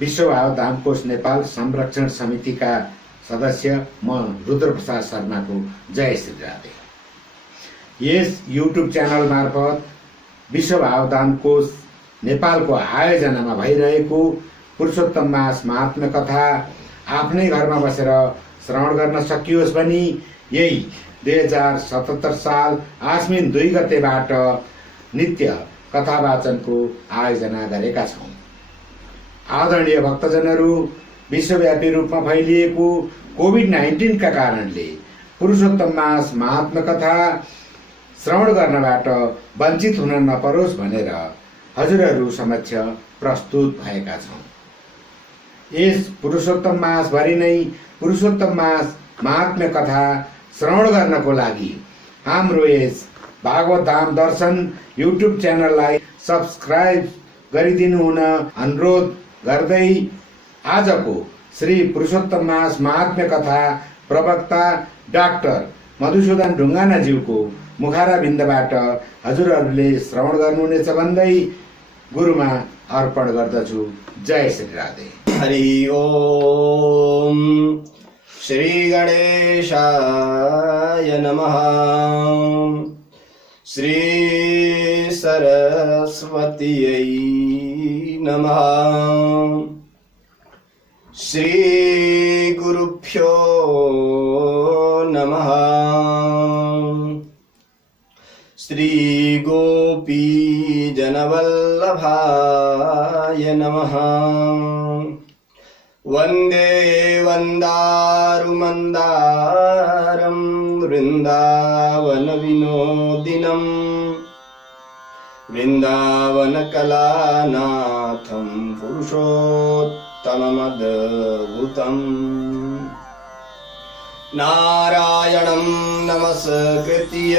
विश्व भाव धामकोश नेपाल संरक्षण समितिका सदस्य म रुद्रप्रसाद शर्माको जय श्री राधे। यस युट्युब च्यानल मार्फत विश्व भाव धामकोश नेपालको आयोजनामा भइरहेको पुरुषोत्तम मास महात्म्य कथा आफ्नै घरमा बसेर श्रवण गर्न सकियोस् भनी यही 2077 साल आश्विन 2 गतेबाट नित्य कथा वाचनको आयोजना गरेका छौं। आदरणीय भक्तजनहरू, विश्वव्यापी रूपमा फैलिएको कोभिड-19 का कारणले पुरुषोत्तम मास महात्म्य कथा श्रवण गर्नबाट वञ्चित हुन नपरोस् भनेर हजुरहरू समक्ष प्रस्तुत भएका छौं। यस पुरुषोत्तम मास भरि नै पुरुषोत्तम मास महात्म्य कथा श्रवण गर्नको लागि हाम्रो यस भागवत धाम दर्शन युट्युब च्यानललाई सब्स्क्राइब गरिदिनु हुन अनुरोध गर्दै आजको श्री पुरुषोत्तम मास महात्म्य कथा प्रवक्ता डाक्टर मधुसूदन ढुङ्गानाज्यूको मुखारविन्दबाट हजुरहरूले श्रवण गर्नुहुनेछ भन्दै गुरुमा अर्पण गर्दछु। जय श्री राधे। हरि ओम। श्री गणेशाय नमः। श्री सरस्वत्यै नमः। श्री गुरुभ्यो नमः। श्री गोपी जनवल्लभाय नमः। वन्दे वन्दारुमन्दारं वृन्दावन विनोदिनम् वृन्दावनकलानाथं पुरुषोत्तममद्भुतम्। नारायणं नमस्कृत्य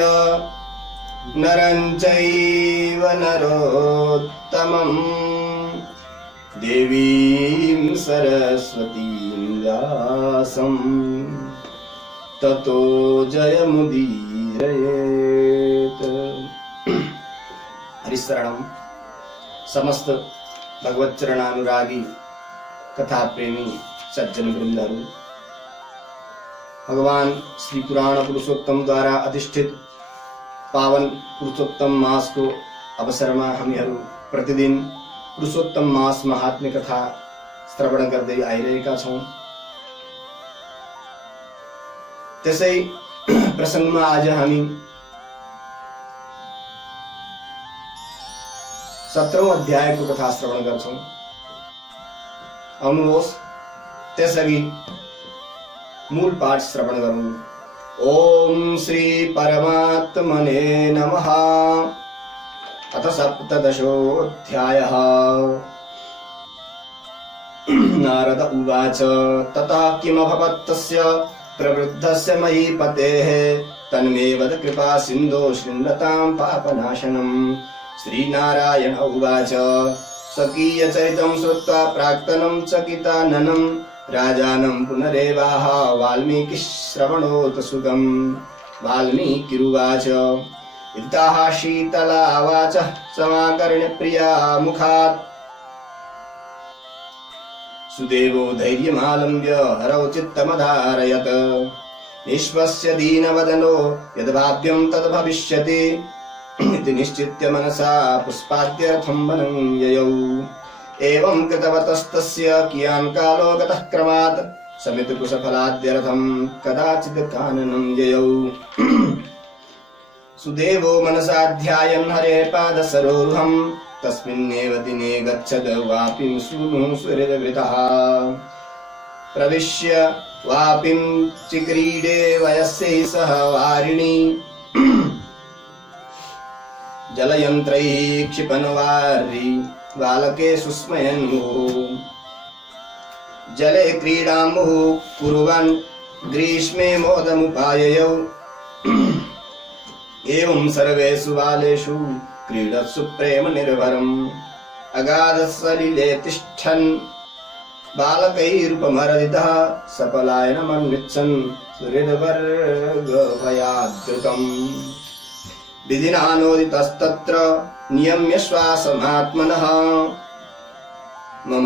नरं चैव नरोत्तमम् देवीं सरस्वतीं व्यासं ततो जयमुदीरयेत्। हरिशरणम। समस्त भगवत चरणानुरागी कथा प्रेमी सज्जन वृन्दहरू, भगवान श्री पुराण पुरुषोत्तम द्वारा अधिष्ठित पावन पुरुषोत्तम मास को अवसर में हामीहरू प्रतिदिन पुरुषोत्तम मास महात्म्य कथा श्रवण गर्दै आइरहेका छौं। त्यसै प्रसंगमा आज हामी 17औं अध्यायको कथा श्रवण गर्छौं। आउनुहोस् त्यसअघि मूल पाठ श्रवण गरौं। ओम श्री परमात्मने नमः। अथ 17दशोऽध्यायः। नारद उवाच ततः किमभवत् तस्य प्रवृद्धस्य महीपतेः तन्मे वद कृपा सिन्धो शृण्वतां पापनाशनम्। श्रीनारायण उवाच स्वकीयचरितं श्रुत्वा प्राक्तनं चकिताननं राजानं पुनरेवाह वाल्मीकिः श्रवणोत सुगम्। वाल्मीकिरुवाच इत्थाः शीतला वाचः समाकर्ण्य प्रिया मुखात् सुदेवो धैर्यमालम्ब्य हरौ चित्तमधारयत्। निष्पश्य दीनवदनो यद्भाव्यं तद्भविष्यति इति निश्चित्य मनसा पुष्पाद्यर्थं वनं ययौ। एवं कृतवतस्तस्य कियान् कालो गतः क्रमात् समितकुशफलाद्यर्थं कदाचित् काननं ययौ। सुदेवो मनसा ध्यायन् हरेः पादसरोरुहं तस्मिन्नेव दिने गच्छद् वापिं सुहृदवृतः। प्रविश्य वापिं चिक्रीडे वयस्यै सह वारिणी जलयन्त्रैः क्षिपन्वारी बालके सुस्मयन्मुहुः। जले क्रीडां मुहुः कुर्वन् ग्रीष्मे मोदमुपाययौ। एवं सर्वेषु बालेषु क्रीडत्सु प्रेम निर्भरम्। अगाधसलिले तिष्ठन् बालकैरुपमर्दितः सपलायनमन्विच्छन् सुहृद्वर्गभयाद्रुतम्। विधिना नोदितस्तत्र नियम्य श्वासमात्मनः मम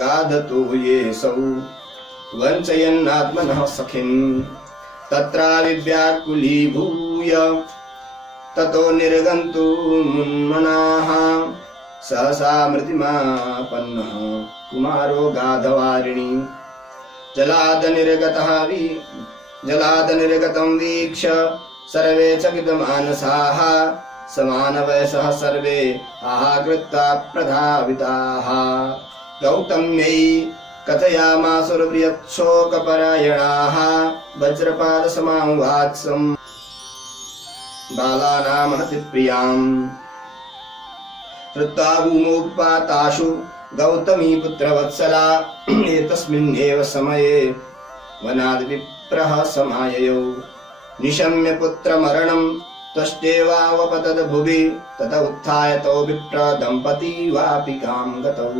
गाधतो येऽसौ वञ्चयन्नात्मनः सखिम् तत्राविव्याकुलीभूय ततो निर्गन्तुमुन्मनाः सहसा मृतिमापन्नः कुमारो गाधवारिणि जलादनिर्गतं वीक्ष्य सर्वे चकितमानसाः समानवयसः सर्वे आहाकृत्वा प्रधाविताः गौतम्यै कथयामासुरप्रियच्छोकपरायणाः वज्रपादसमां वात्सं बालानामहतिप्रियाम् हृत्वा भूमोपाताशु गौतमी पुत्रवत्सला एतस्मिन्नेव समये वनाद्विप्रः समाययौ निशम्य पुत्रमरणं त्वष्टेवावपतद भुवि तत उत्थाय तौ विप्र दम्पती वापिकां गतौ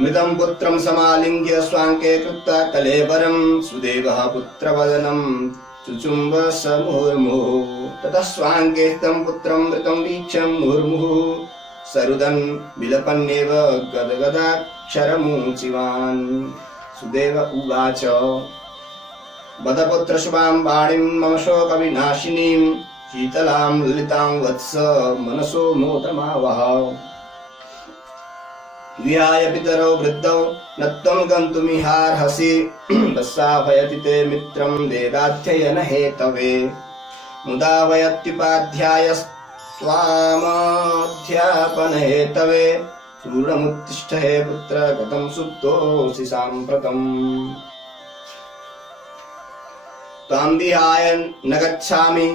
मृतं पुत्रं समालिङ्ग्य स्वाङ्के कृत्वा कलेवरं सुदेवः पुत्रवदनं चुचुम्ब स मुहुर्मुहुः ततः स्वाङ्के स्तं पुत्रं मृतं वीक्ष्य मुहुर्मुहुः सरुदन् विलपन्नेव गदगदाक्षरमुचिवान् सुदेव उवाच वद पुत्र शुभां वाणीं मम शोकविनाशिनीं शीतलां ललितां वत्स मनसो मोदमावह विहाय पितरौ वृद्धौ न त्वं गन्तुमिहार्हसि वत्साभयति ते मित्रं वेदाध्ययन हेतवे मुदा वयत्युपाध्यायस्त्वामध्यापन हेतवे शूरमुत्तिष्ठ हे पुत्र कथं सुप्तोऽसि साम्प्रतम् त्वां विहाय न गच्छामि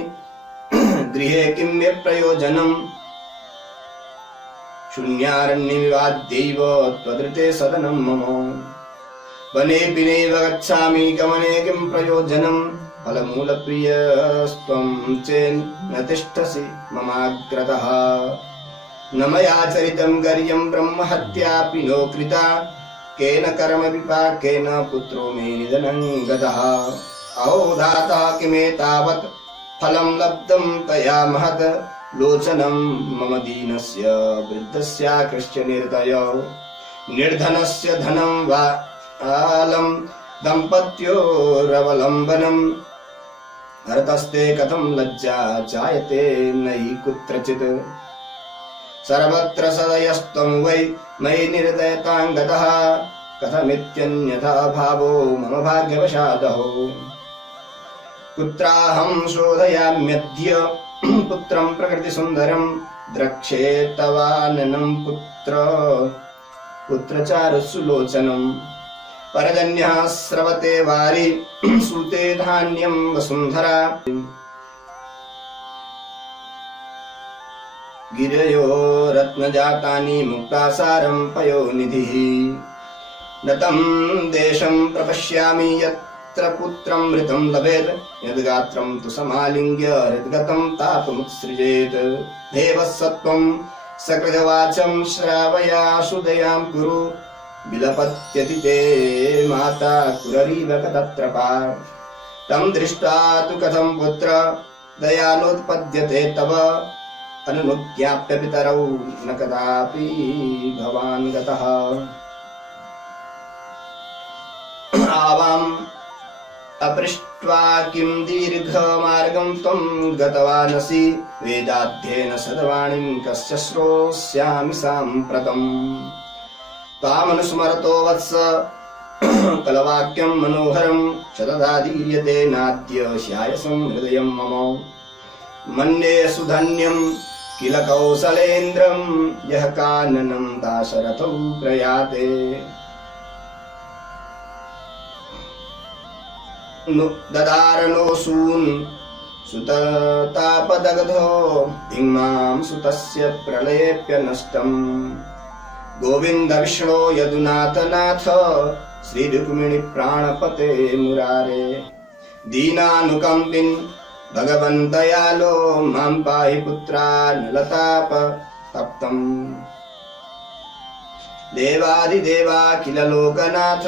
गृहे किं मे प्रयोजनम् शून्यारण्यमिवाद्यैव त्वदृते सदनं मम वनेऽपि नैव गच्छामि गमने किं प्रयोजनं फलमूलप्रियस्त्वं चेन्न तिष्ठसि ममाग्रतः न मया चरितं गर्यं ब्रह्महत्यापि नो कृता केन कर्मविपाकेन पुत्रो मे निधनं गतः अहोधातः किमेतावत् फलं लब्धं तया महत् लोचनं मम दीनस्य वृद्धस्याकृष्य निर्दयो निर्धनस्य धनं वा आलं दम्पत्योरवलम्बनम् हरतस्ते कथं लज्जा जायते नहि कुत्रचित् सर्वत्र सदयस्त्वं वै मयि निर्दयतां गतः कथमित्यन्यथा भावो मम भाग्यवशादहो कुत्राहं शोधयाम्यद्य पुत्रं प्रकृतिसुन्दरं द्रक्ष्ये तवाननं पुत्रचारुसुलोचनं परजन्यः स्रवते वारि सूते धान्यं वसुन्धरा गिरयो रत्नजातानि मुक्तासारं पयोनिधिः न तं देशं प्रपश्यामि यत्र पुत्रं मृतं लभेत् यद्गात्रं तु समालिङ्ग्य हृद्गतं तापमुत्सृजेत् देवस्सत्वं सकृदवाचं श्रावयाशु दयां कुरु विलपत्यति ते माता कुररीव कतत्रपा तं दृष्ट्वा तु कथं पुत्र दयालोत्पद्यते तव अनुज्ञाप्य पितरौ न कदापि भवान् गतः आवाम् अपृष्ट्वा किं दीर्घमार्गं त्वं गतवानसि वेदाध्ययन सद्वाणीं कस्य श्रोष्यामि साम्प्रतम् त्वामनुस्मरतो वत्स कलवाक्यं मनोहरं शतदा दीर्यते नाद्य ह्यायसं हृदयं मम मन्ये सुधन्यं किल कौसलेन्द्रं यः काननं दाशरथौ प्रयाते ददारनोऽसून् सुततापदग्धो धिङ्मां सुतस्य प्रलयेऽप्यनष्टम् गोविन्द विष्णो यदुनाथनाथ श्रीरुक्मिणी प्राणपते मुरारे दीनानुकम्पिन् भगवन् दयालो मां पाहि पुत्रान्नलताप तप्तम् देवादिदेवाखिल लोकनाथ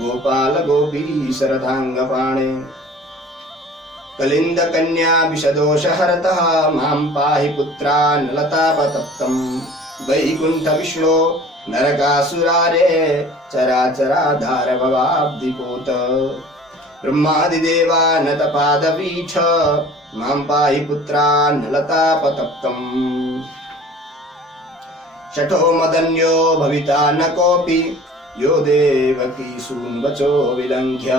गोपाल गोपी शरदाङ्गपाणे कलिंद कन्या विषदोषहरतः मां पाहि पुत्रान्नलतापतप्तम् वैकुंठ विष्णो नरकासुरारे चराचराधार भवाब्धिपूत ब्रह्मादिदेवा नतपादवीक्ष मां पाहि पुत्रान्नलतापतप्तम् शठो मदन्यो भविता न कोऽपि यो देवकी सून्वचो विलङ्घ्य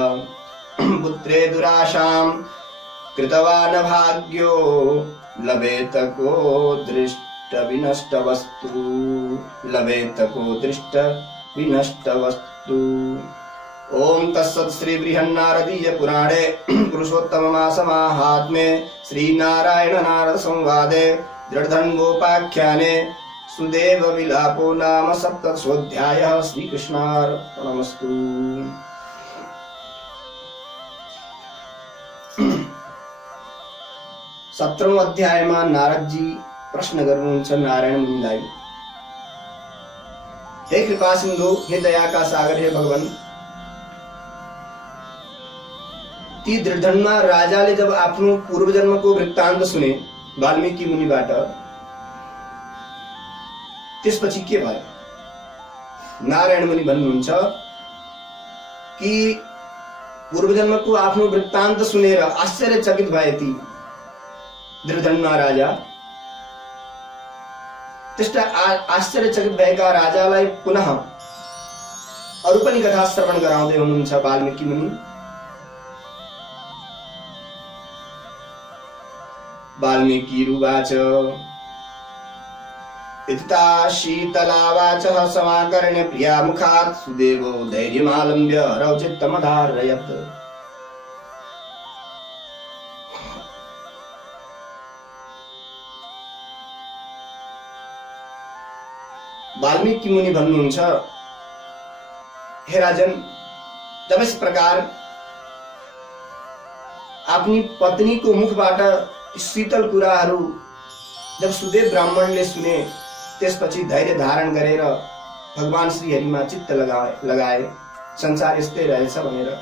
पुत्रे दुराशां कृतवान् भाग्यो लभेत को दृष्ट विनष्ट वस्तु लभेत को दृष्ट विनष्ट वस्तु। ओम तत्सत् श्री बृहन्नारदीय पुराणे पुरुषोत्तम मास माहात्म्ये श्री नारायण नारद संवादे दृढधन्वोपाख्याने सुदेव विलापो नाम सप्तदशोऽध्यायः। श्रीकृष्णार्पणमस्तु। सत्रौं अध्यायमा नारदजी प्रश्न गर्नुहुन्छ नारायण मुनिलाई। हे कृपा सिन्धु, हे दयाका सागर, हे भगवान, ती दृढधन्वा राजाले जब आफ्नो पूर्व जन्मको वृत्तान्त सुने वाल्मीकि मुनिबाट, त्यसपछि के भयो? नारायण मुनि भन्नुहुन्छ कि पूर्व जन्मको आफ्नो वृत्तान्त सुनेर आश्चर्यचकित भए ती दृढधन्वा राजा। त्यस्ता आश्चर्यचकित भएका राजालाई पुनः अरू पनि कथा श्रवण गराउँदै हुनुहुन्छ वाल्मीकि मुनि। वाल्मीकिरुवाच इत्था शीतलावाचः समाकर्ण्य प्रिया मुखात् सुदेवो धैर्यमालम्ब्य रौचित्तमधारयत्। वाल्मीकि मुनि भन्नुहुन्छ, हे राजन, जब इस प्रकार अपनी पत्नी को मुखबाट शीतल कुराहरू जब सुदेव ब्राह्मणले सुने, त्यसपछि धैर्य धारण गरेर भगवान श्री हरिमा चित्त लगाए। संसार यस्तै रहेछ भनेर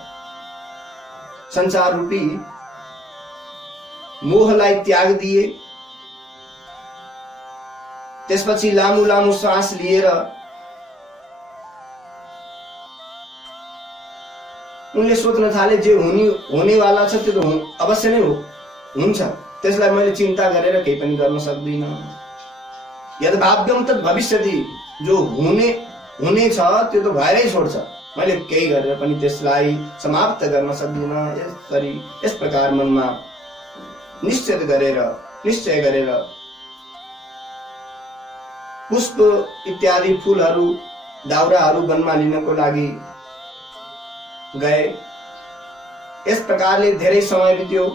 संसार रूपी मोहलाई त्याग दिए। त्यसपछि लामो लामो श्वास लिएर उनले सोच्न थाले, जे हुनेवाला छ त्यो त अवश्य नै हुन्छ, त्यसलाई मैले चिन्ता गरेर केही पनि गर्न सक्दिन। यद भाव्यम तद भविष्यति, जो हुने छ त्यो त भएरै छोड्छ, मैले केही गरेर पनि त्यसलाई समाप्त गर्न सक्दिन। यस प्रकार मनमा निश्चय गरेर पुष्प इत्यादि फूलहरू दाउराहरू वनमा लिनको लागि गए। यस प्रकारले धेरै समय बित्यो।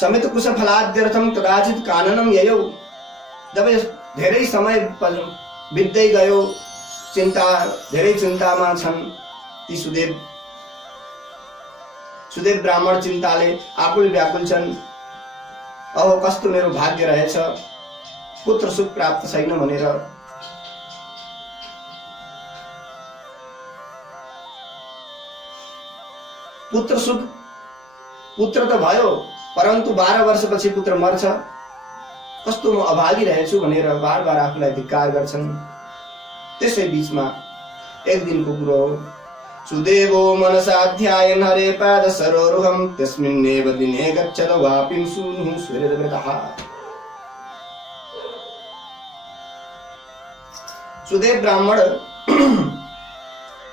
समित कुश फलाद्यर्थम कदाचित काननम ययौ। जब धेरै समय बित्दै गयो, धेरै चिन्तामा छन् ती सुदेव ब्राह्मण चिन्ताले आकुल व्याकुल छन्। अहो, कस्तो मेरो भाग्य रहेछ, पुत्र सुख प्राप्त छैन भनेर। पुत्र त भयो, परन्तु 12 वर्षपछि पुत्र मर्छ, कस्तो म अभागी रहेछु भनेर बार बार आफूलाई धिक्कार गर्छन्। त्यसै बीचमा एक दिनको कुरो हो। सुदेवो मनसा ध्यायन् हरे पाद सरोरुहं तस्मिन्नेव दिने गच्छत वापिं सूनुः सूर्यव्रतः। सुदेव ब्राह्मण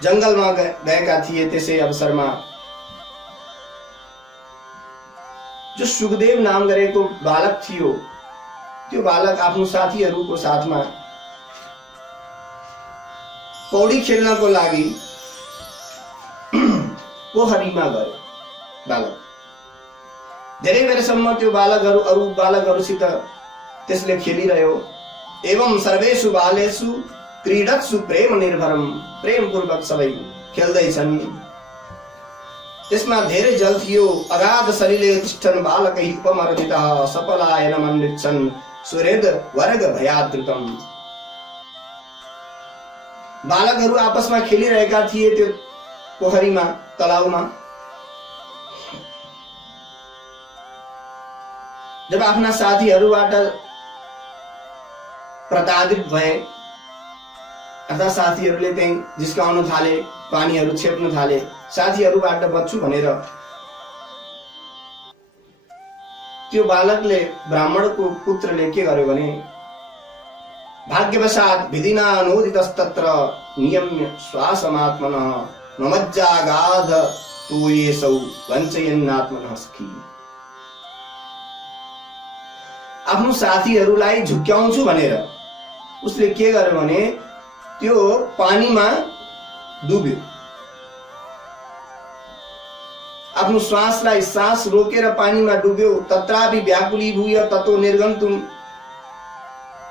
जंगलमा गएका थिए। त्यसै अवसरमा जो सुखदेव नाम गरेको बालक थियो, त्यो बालक आफ्नो साथीहरूको साथमा पौडी खेल्नको लागि पोखरीमा गयो। बालक धेरै बेरसम्म त्यो बालकहरू अरू बालकहरूसित त्यसले खेलिरह्यो। एवं सर्वेषु बालेषु क्रीडत्सु प्रेम निर्भरम, प्रेम पूर्वक सबै खेल्दैछन्। त्यसमा धेरै जल थियो। अगाध शरीरले तिष्ठन् बालकै उपमर्दितः सपलायनमन्विच्छन् सुहृद वर्ग भयादृतम्। बालकहरू आपसमा खेलिरहेका थिए। त्यो पोखरीमा तलाउमा जब आफ्ना साथीहरूबाट प्रताडित भए अर्थात् साथीहरूले त्यही जिस्काउन थाले, पानीहरू छेप्न थाले, साथीहरूबाट बच्छु भनेर त्यो बालकले ब्राह्मणको पुत्रले के गर्यो भने भाग्यवशात् विधिना अनुदितस्तत्र नियम्य श्वासमात्मनः ममज्जागाध तोयेसौ वञ्चयन्नात्मनः सखी। आफ्नो साथीहरूलाई झुक्क्याउँछु भनेर उसले के गर्यो भने त्यो पानीमा डुब्यो। आफ्नो श्वासलाई सास रोकेर पानीमा डुब्यो। तत्रापि व्याकुलीभूय ततो निर्गन्तुम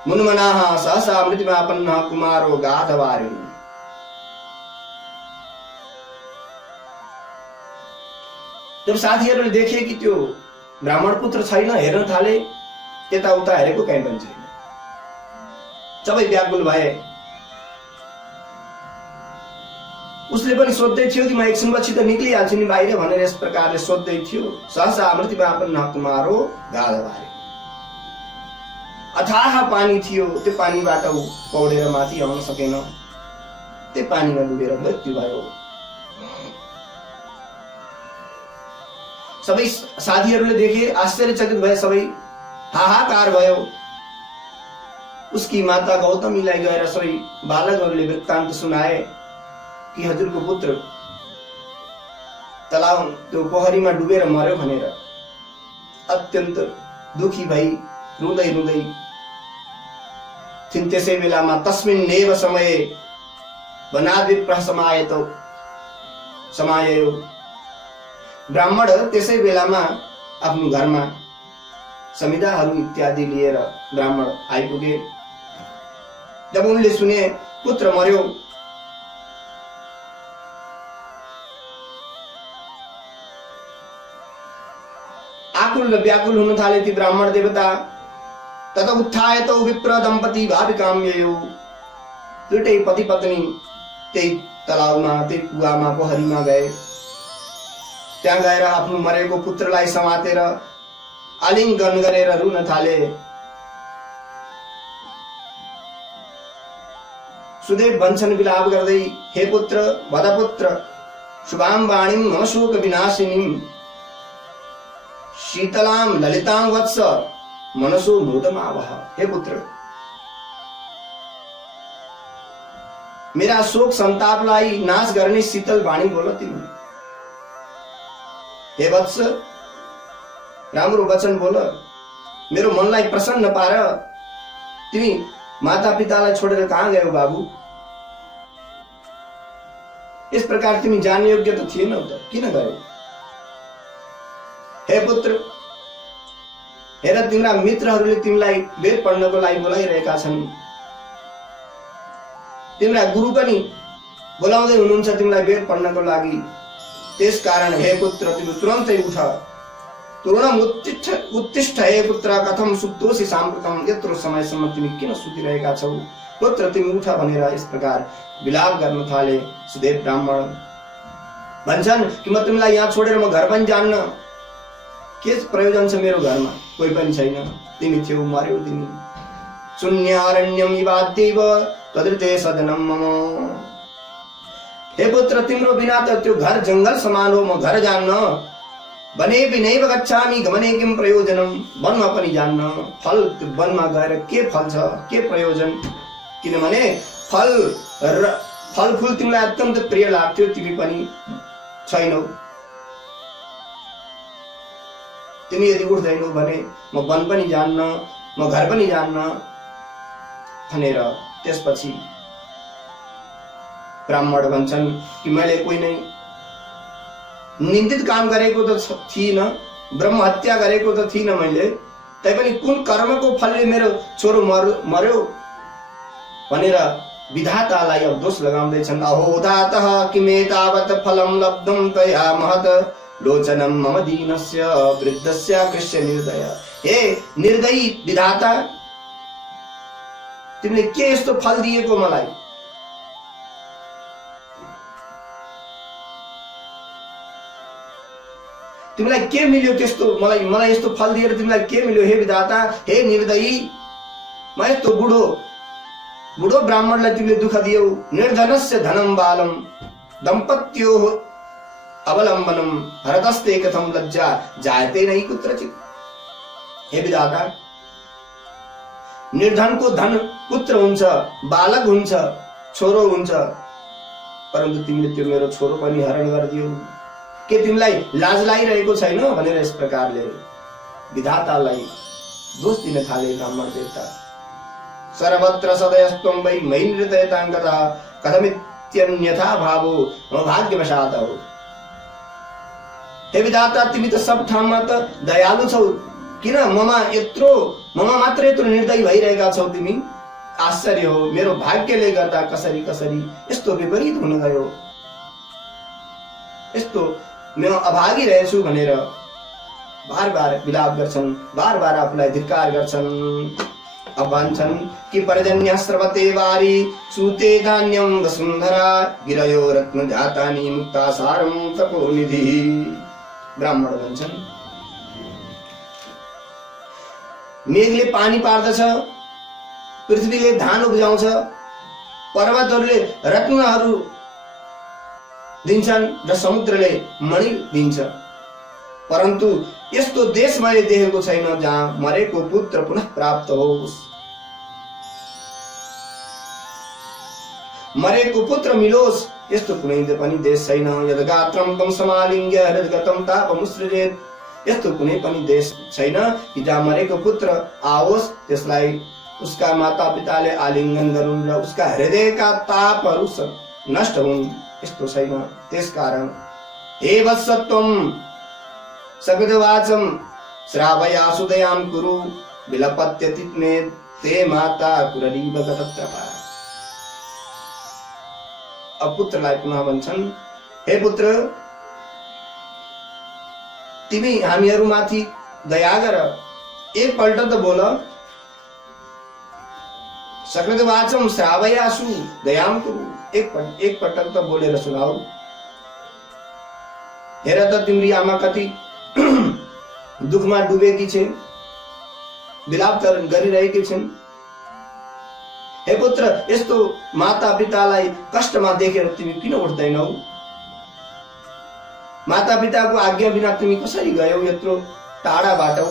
मुन्मनाः सहसा मृत्युमापन्नः कुमारो गाधवारिण। जब साथीहरूले देखे कि त्यो ब्राह्मण पुत्र छैन, हेर्न थाले, यताउता हेरेको कहीँ पनि छैन। सबै व्याकुल भए। उसले पनि सोध्दै थियो कि म एकछिनपछि त निक्लिहाल्छु नि बाहिर भनेर यस प्रकारले सोध्दै थियो। सहसा मृत्युमापन्नः कुमारो गाधवारिण। अथाह पानी थियो, त्यो पानीबाट ऊ पौडेर माथि आउन सकेन, त्यो पानीमा डुबेर मृत्यु भयो। सबै साथीहरूले देखे, आश्चर्यचकित भए, सबै हाहाकार भयो। उसकी माता गौतमीलाई गएर सबै बालकहरूले वृत्तान्त सुनाए कि हजुरको पुत्र तलाउ त्यो पोखरीमा डुबेर मर्यो भनेर। अत्यन्त दुखी भई रुँदै रुँदै थिइन्। त्यसै बेलामा तस्मिन्नेव समये वनाद्विप्रः समायो। ब्राह्मण त्यसै बेलामा आफ्नो घरमा समिधाहरू इत्यादि लिएर ब्राह्मण आइपुगे। जब उनले सुने पुत्र मर्यो, आकुल र व्याकुल हुन थाले ती ब्राह्मण देवता। तत उत्थाय तौ विप्र दम्पति भाविकाम्ययो। दुईटै पति पत्नी त्यही तलाउमा, त्यही कुवामा, पोखरीमा गए। त्यहाँ गएर आफ्नो मरेको पुत्रलाई समातेर आलिङ्गन गरेर रुन थाले। सुदेव भन्छन् विलाप गर्दै, हे पुत्र, वदपुत्र, शुभां वाणीं मम शोक विनाशिनीं, शीतलां ललितां वत्स मनसो मोदमावह। हे पुत्र, मेरा शोक संतापलाई नाश गर्ने शीतल वाणी बोल तिमी। हे वत्स, राम्रो वचन बोल, मेरो मनलाई प्रसन्न पार। तिमी माता पितालाई छोडेर कहाँ गयौ बाबु? इस प्रकार तिमी जान्ने योग्य त थिएनौ त, किन गयौ? हे पुत्र, हेर तिम्रा मित्रहरूले तिमीलाई वेद पढ्नको लागि बोलाइरहेका छन्। तिम्रा गुरु पनि बोलाउँदै हुनुहुन्छ तिमीलाई वेद पढ्नको लागि। त्यसकारण हे पुत्र, तिमी तुरन्तै उठ। तरुणम उत्तिष्ठ हे पुत्र, कथम सुप्तोसि साम्प्रतम। यत्रो समयसम्म तिमी किन सुतिरहेका छौ? पुत्र तिमी उठ भनेर यस प्रकार विलाप गर्न थाले सुदेव ब्राह्मण। भन्छन् कि म तिमीलाई यहाँ छोडेर म घर पनि जान्न। के प्रयोजन छ मेरो घरमा? कोही पनि छैन। तिमी थियौ, मर्यौ तिमी। शून्यारण्यम इवाद्यैव तदृते सदनम मम। हे पुत्र, तिम्रो बिना त त्यो घर जंगल समान हो, म घर जान्न। वने नैव गच्छामि गमने किम प्रयोजनम। वनमा पनि जान्न। फल वनमा गएर के फल छ, के प्रयोजन? किनभने फलफुल तिमीलाई अत्यन्त प्रिय लाग्थ्यो, तिमी पनि छैनौ। तिमी यदि उठ्दैनौ भने म वन पनि जान्न, म घर पनि जान्न भनेर। त्यसपछि ब्राह्मण भन्छन् कि मैले कोही नै निन्दित काम गरेको त थिइनँ, ब्रह्म हत्या गरेको त थिइनँ मैले। तैपनि कुन कर्मको फलले मेरो छोरो मर्यो भनेर विधातालाई अब दोष लगाउँदैछन्। अहो धातः किमेतावत् फलं लब्धं तया महत् लोचनम मम दीनस्य वृद्धस्य कृष्य निर्दय। हे निर्दयी विधाता, तिमीले के यस्तो फल दिएको मलाई? तिमीलाई के मिल्यो त्यस्तो, मलाई यस्तो फल दिएर तिमीलाई के मिल्यो हे विधाता, हे निर्दयी, म यस्तो बुढो ब्राह्मणलाई तिमीले दुःख दियौ। निर्धनस्य धनम बालम दम्पत्यो अवलम्बनम हरतस्ते कथम लज्जा जायते नहि कुत्रचित्। हे विधाता, निर्धनको धन पुत्र हुन्छ, बालक हुन्छ, छोरो हुन्छ, परन्तु तिमीले त्यो मेरो छोरो पनि हरण गरिदियौ। के तिमीलाई लाज लागिरहेको छैन भनेर यस प्रकारले विधातालाई दोष दिन थाले ब्राह्मण देवता। सर्वत्र सदयस्त्वं वै मयि निर्दयतां गतः कथमित्यन्यथा भावो मम भाग्यवशात् हो। हे विधाता, तिमी त सब ठाउँमा त दयालु छौ, किन ममा मात्र यत्रो निर्दयी भइरहेका छौ तिमी? आश्चर्य हो, मेरो भाग्यले गर्दा कसरी यस्तो विपरीत हुन गयो, यस्तो म अभागी रहेछु भनेर बार बार विलाप गर्छन्, बार बार आफूलाई धिक्कार गर्छन्। अब भन्छन् कि पर्जन्य स्रवते वारी सूते धान्यम वसुन्धरा गिरयो रत्न जातानि मुक्तासारम तपोनिधि। ब्राह्मण भन्छन् मेघले पानी पार्दछ, पृथ्वीले धान उब्जाउँछ, पर्वतहरूले रत्नहरू दिन्छन् र समुद्रले मणि दिन्छ, परन्तु यस्तो देश मैले देखेको छैन जहाँ मरेको पुत्र पुनः प्राप्त होस्, मरेको पुत्र मिलोस्, यस्तो कुनै पनि देश छैन। यद गात्रम तम समालिङ्ग्य हृदगतम तापमुसृजेत, यस्तो कुनै पनि देश छैन कि जहाँ मरेको पुत्र आओस्, त्यसलाई उसका माता पिताले आलिङ्गन गरून् र उसका हृदयका तापहरू नष्ट हुन्, यस्तो छैन। त्यसकारण हे वत्सत्वम सकृतवाचम श्रावयासु दयां कुरु विलपत्यतिमे ते माता कुररीव गतत्रपा। अब पुत्रलाई पुनः भन्छन् हे पुत्र, तिमी हामीहरूमाथि दया गर, एकपल्ट त बोल। सकृतवाचम श्रावयासु दयां कुरु, एक पटक त बोलेर सुनाऊ। हेर त तिम्री आमा कति दुखमा डुबेकी छिन्, विलाप गरिरहेकी छिन्। हे पुत्र, यस्तो माता पितालाई कष्टमा देखेर तिमी किन उठ्दैनौ? माता पिताको आज्ञा बिना तिमी कसरी गयौ यत्रो टाढा बाटो?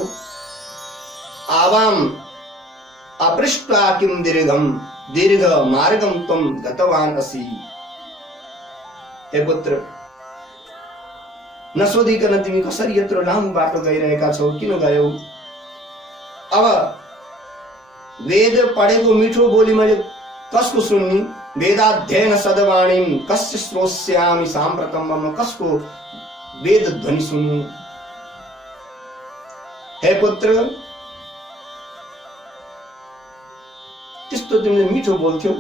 आवाम अपृष्ट्वा किम दीर्घ मार्गम त्वं गतवान् असि। हे पुत्र, नसोधिकन तिमी कसरी यत्रो लामो बाटो गइरहेका छौ, किन गयौ? अब वेद पढेको मिठो बोली मैले कसको सुन्नी? वेदाध्ययन सदवाणीम कस्य श्रोष्यामि साम्प्रतम, म कसको वेद ध्वनि सुन्नु? हे पुत्र, त्यस्तो तिमीले मिठो बोल्थ्यौ,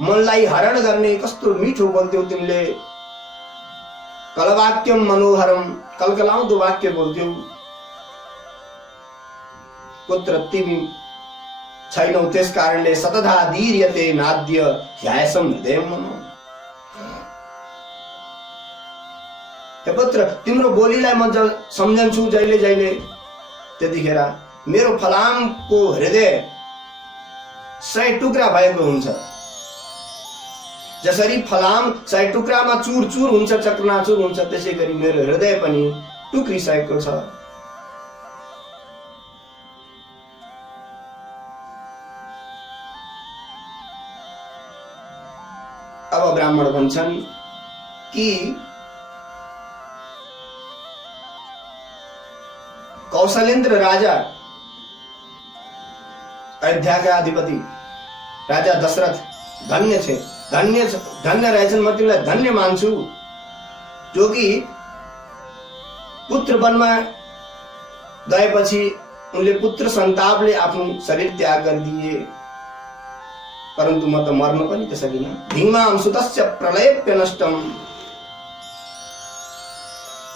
मनलाई हरण गर्ने कस्तो मिठो बोल्थ्यौ तिमीले। कलवाक्यम मनोहरम, कलकलाउँदो वाक्य बोल्थ्यौ। पुत्र, तिमी छैनौ, त्यस कारणले सतधा दीर्यते नाद्य ह्यायसम हृदयम मम। हे पुत्र, तिम्रो बोलीलाई म सम्झन्छु जहिले जहिले, त्यतिखेर मेरो फलामको हृदय 100 टुक्रा भएको हुन्छ। जसरी फलाम 100 टुक्रामा चूर चूर हुन्छ, चकनाचुर हुन्छ, त्यसै गरी मेरो हृदय पनि टुक्रिसकेको छ। अब ब्राह्मण भन्छन् कि कौशलेन्द्र राजा, अयोध्याका अधिपति राजा दशरथ धन्य छे, धन्य रहेछन्। म तिमीलाई धन्य मान्छु, जो कि पुत्र वनमा गएपछि उनले पुत्र सन्तापले आफ्नो शरीर त्याग गरिदिए, परन्तु म त मर्न पनि त सकिन। धिमाम सुतस्य प्रलयप्य नष्टम,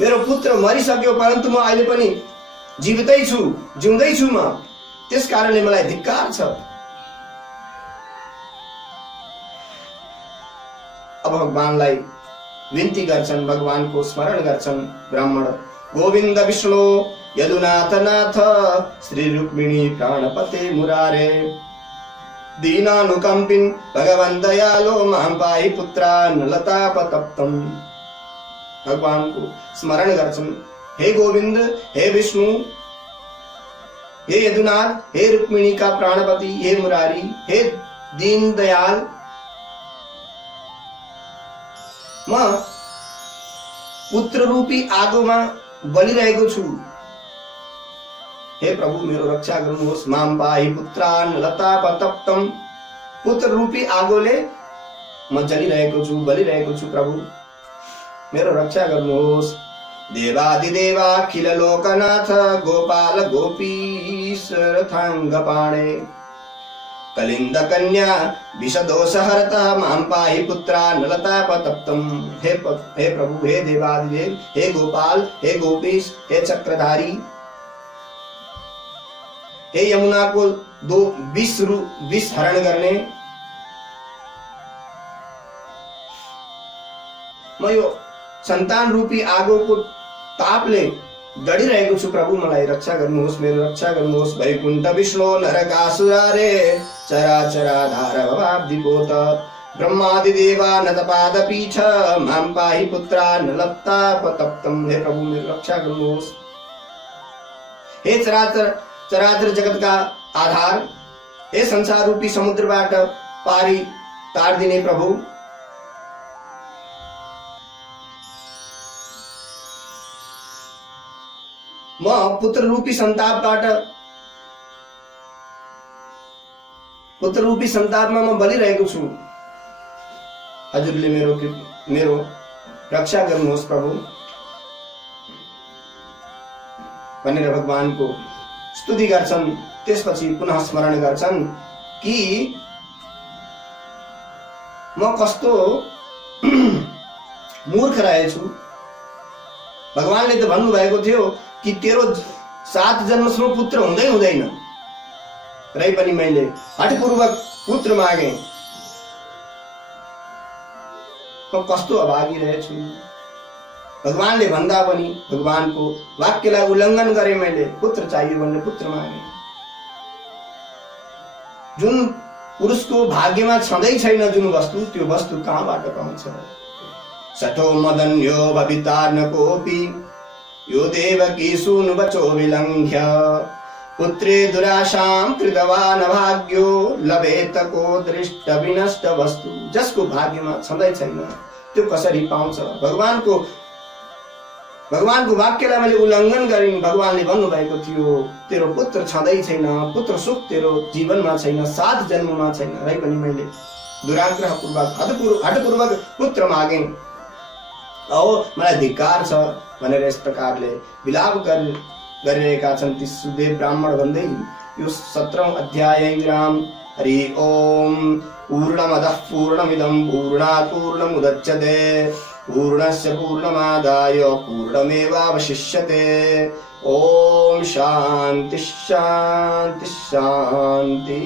मेरो पुत्र मरिसक्यो, परन्तु म अहिले पनि जीवितै छु, जिउँदै छु म, त्यस कारणले मलाई धिक्कार छ। अब भगवानलाई विन्ती गर्छन्, भगवानको स्मरण गर्छन् ब्राह्मण। गोविन्द विष्णु यदुनाथ नाथ श्री रुक्मिणी प्राणपते मुरारे, दीनानुकम्पिन् भगवन् दयालो मां पाहि पुत्रान् लतापतप्तम्। भगवानको स्मरण गर्छन्, हे गोविन्द, हे विष्णु, हे यदुनाथ, हे रुक्मिणी का प्राणपति, हे मुरारी, हे दीन दयाल, म पुत्र रूपी आगोमा बलिरहेको छु। हे प्रभु मेरो रक्षा गर्नुहोस्। माम पाहि पुत्रान् लतापतप्तम्, पुत्र रूपी आगोले म जलिरहेको छु, बलिरहेको छु। प्रभु मेरो रक्षा गर्नुहोस्। देवादिदेवाखिल लोकनाथ गोपाल गोपीश रथाङ्गपाणे, कलिंद कन्या विषदोष हरतः मां पाहि पुत्रान् लतापतप्तम्। हे प्रभु, हे देवादिदेव, हे गोपाल, हे गोपीश, हे चक्रधारी, हे यमुना को दो विष हरण गर्ने, म यो सन्तान रूपी आगोको तापले डढिरहेको छु। प्रभु मलाई रक्षा गर्नुहोस्, मेरो रक्षा गर्नुहोस्। वैकुण्ठ विष्णु नरकासुरारे चराचराधार भवाब्धिपोत, ब्रह्मादिदेवा नतपादपीठ मां पाहि पुत्रान् लतापतप्तम्। हे प्रभु मेरो रक्षा गर्नुहोस्। हे चराचर जगत का आधार, हे संसार रूपी समुद्रबाट पारी तार्दिने प्रभु, म पुत्र रूपी सन्तापमा म बलिरहेको छु। हजुरले मेरो रक्षा गर्नुहोस् प्रभु भनेर भगवानको स्तुति गर्छन्। त्यसपछि पुनः स्मरण गर्छन् कि म कस्तो मूर्ख रहेछु। भगवानले त भन्नुभएको थियो कि तेरो 7 जन्मसम्म पुत्र हुँदैन, रै पनि मैले हठपूर्वक पुत्र मागे। म कस्तो अभागी रहेछु। भगवानले भन्दा पनि भगवानको वाक्यलाई उल्लङ्घन गरे। मैले पुत्र चाहियो भनेर पुत्र मागे। जुन पुरुषको भाग्यमा छँदै छैन जुन वस्तु, त्यो वस्तु कहाँबाट पाउँछ। सठो मदन्यो भविता न कोपि यो देवकी सूनु वचो विलङ्घ्य, पुत्रे दुराशां कृतवान् भाग्यो लभेत को दृष्ट विनष्ट वस्तु। जसको भाग्यमा छँदै छैन त्यो कसरी पाउँछ। भगवानको वाक्यलाई मैले उल्लङ्घन गरेँ। भगवानले भन्नुभएको थियो तेरो पुत्र छँदै छैन, पुत्र सुख तेरो जीवनमा छैन, 7 जन्ममा छैन, रै पनि मैले दुराग्रह पूर्वक हठपूर्वक पुत्र मागे। औ मलाई धिक्कार छ भनेर यस प्रकारले विलाप गरिरहेका छन् ती सुदेव ब्राह्मण भन्दै यो 17औं अध्याय विराम। हरि ओम। पूर्णमदः पूर्णमिदं पूर्णात् पूर्णमुदच्यते पूर्णस्य पूर्णमादाय पूर्णमेवावशिष्यते। ओम शांति शांति शांति।